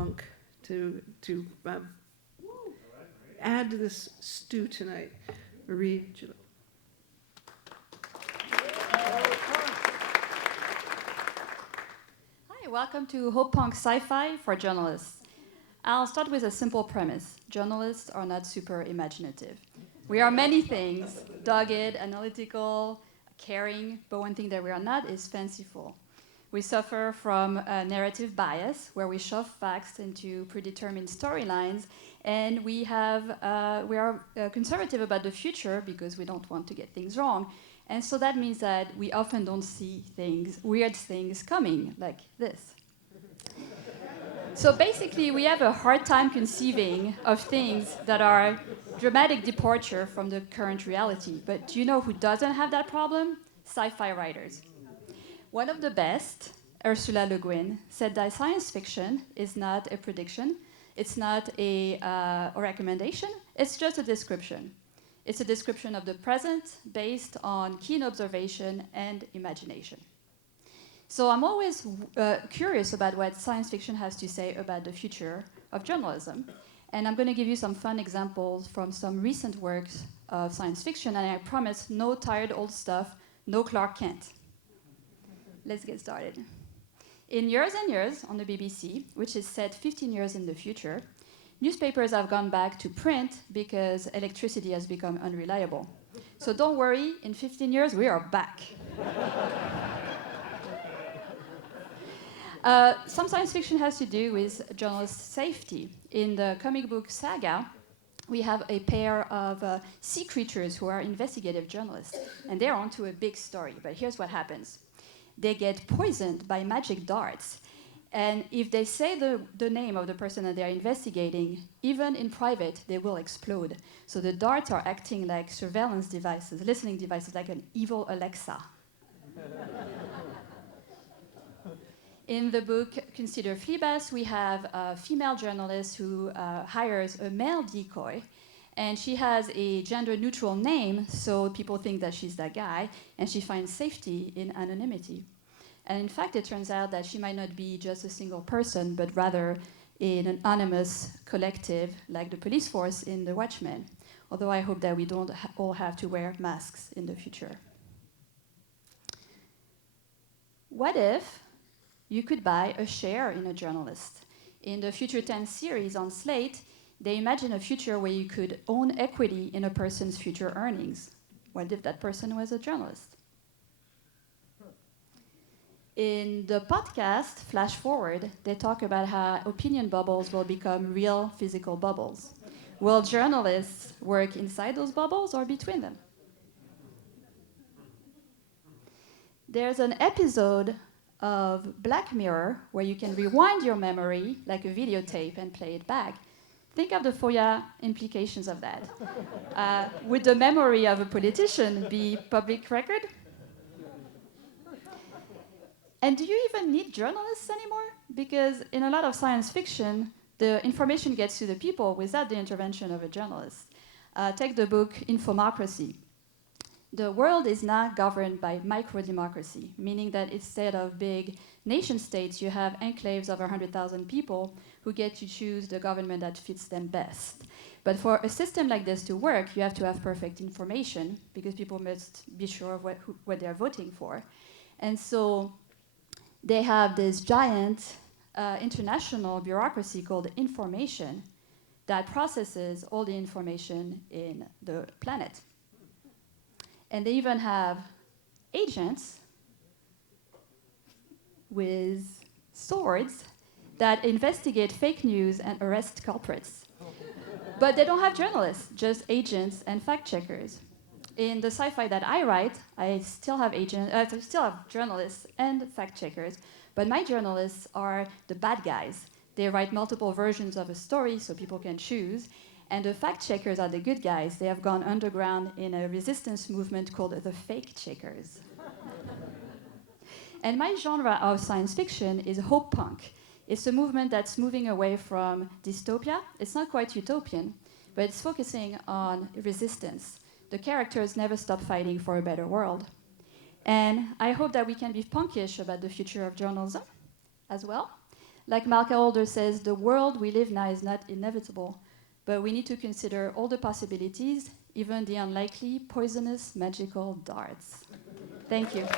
punk to add to this stew tonight. Marie Gilot. Hi, welcome to Hopepunk SciFi for journalists. I'll start with a simple premise. Journalists are not super imaginative. We are many things, dogged, analytical, caring, but one thing that we are not is fanciful. We suffer from a narrative bias, where we shove facts into predetermined storylines, and we are conservative about the future because we don't want to get things wrong. And so that means that we often don't see weird things coming, like this. So basically, we have a hard time conceiving of things that are dramatic departure from the current reality. But do you know who doesn't have that problem? Sci-fi writers. One of the best, Ursula Le Guin, said that science fiction is not a prediction, it's not a recommendation, it's just a description. It's a description of the present based on keen observation and imagination. So I'm always curious about what science fiction has to say about the future of journalism. And I'm going to give you some fun examples from some recent works of science fiction, and I promise no tired old stuff, no Clark Kent. Let's get started. In Years and Years on the BBC, which is set 15 years in the future, newspapers have gone back to print because electricity has become unreliable. So don't worry, in 15 years we are back. Some science fiction has to do with journalist safety. In the comic book Saga, we have a pair of sea creatures who are investigative journalists, and they're onto a big story. But here's what happens. They get poisoned by magic darts, and if they say the name of the person that they're investigating, even in private, they will explode. So the darts are acting like surveillance devices, listening devices, like an evil Alexa. In the book Consider Phlebas, we have a female journalist who hires a male decoy, and she has a gender-neutral name, so people think that she's that guy, and she finds safety in anonymity. And in fact, it turns out that she might not be just a single person, but rather in an anonymous collective, like the police force in The Watchmen, although I hope that we don't all have to wear masks in the future. What if you could buy a share in a journalist? In the Future Tense series on Slate, they imagine a future where you could own equity in a person's future earnings. What if that person was a journalist? In the podcast Flash Forward, they talk about how opinion bubbles will become real physical bubbles. Will journalists work inside those bubbles or between them? There's an episode of Black Mirror where you can rewind your memory like a videotape and play it back. Think of the FOIA implications of that. Would the memory of a politician be public record? And do you even need journalists anymore? Because in a lot of science fiction, the information gets to the people without the intervention of a journalist. Take the book Infomocracy. The world is now governed by micro-democracy, meaning that instead of big nation-states, you have enclaves of 100,000 people who get to choose the government that fits them best. But for a system like this to work, you have to have perfect information, because people must be sure of what they're voting for. And so they have this giant international bureaucracy called information that processes all the information in the planet. And they even have agents with swords that investigate fake news and arrest culprits. But they don't have journalists, just agents and fact-checkers. In the sci-fi that I write, I still have journalists and fact-checkers, but my journalists are the bad guys. They write multiple versions of a story so people can choose, and the fact-checkers are the good guys. They have gone underground in a resistance movement called the fake-checkers. And my genre of science fiction is Hopepunk. It's a movement that's moving away from dystopia. It's not quite utopian, but it's focusing on resistance. The characters never stop fighting for a better world. And I hope that we can be punkish about the future of journalism as well. Like Malka Older says, the world we live now is not inevitable, but we need to consider all the possibilities, even the unlikely, poisonous, magical darts. Thank you.